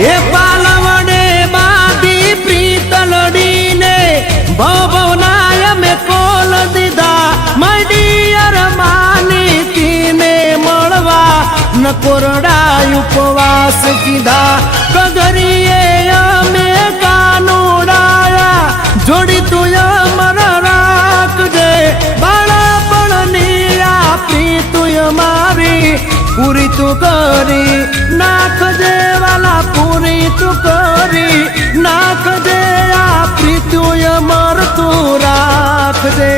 એ પાલવડે બાંધી પ્રીતલડીને ભવનાય મેં કોલ દીધા મડિયર માનીતીને મળવા ન કોરડા ઉપવાસ કીધા કગરીએ અમે કાનુડાયા જોડી તું અમર રાખજે બાળપણની આપી તું મારી પૂરી તું કરી નાખજે વાલા પૂરી તું કરી નાખજે આપી તું અમર તું રાખજે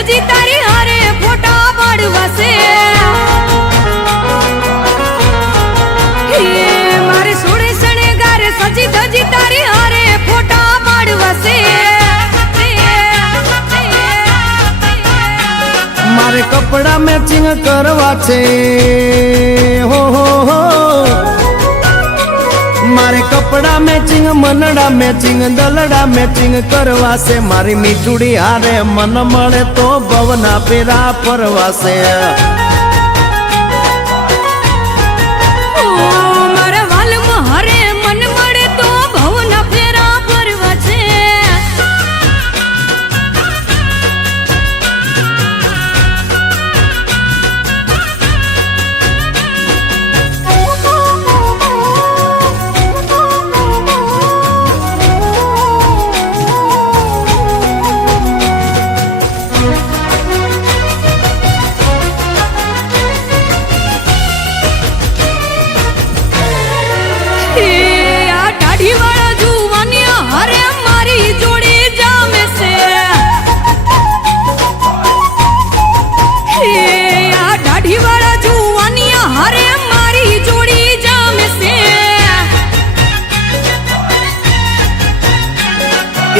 હજી તારી હારે ફોટા પાડવાશે મારે સોળે શણગાર સજી ધજી તારી હારે ફોટા પાડવાશે મારે કપડા મેચિંગ કરવા છે હો મારે કપડા મેચિંગ મનડા મેચિંગ દલડા મેચિંગ કરવા છે મારી મીઠુડી હારે મન મળે તો ભવના પેરા પરવાશે મારા વાલમાં હરે મન મળે તો ભવના ફેરા પરવા છે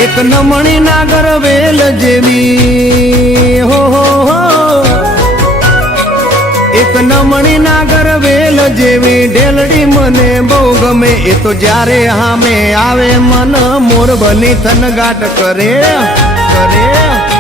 એક નમણી નાગર વેલ જેવી હો એક નમણી નાગર વેલ જેવી ઢેલડી મને બહુ ગમે એ તો જ્યારે હામે આવે મન મોર બની થનગાટ કરે કરે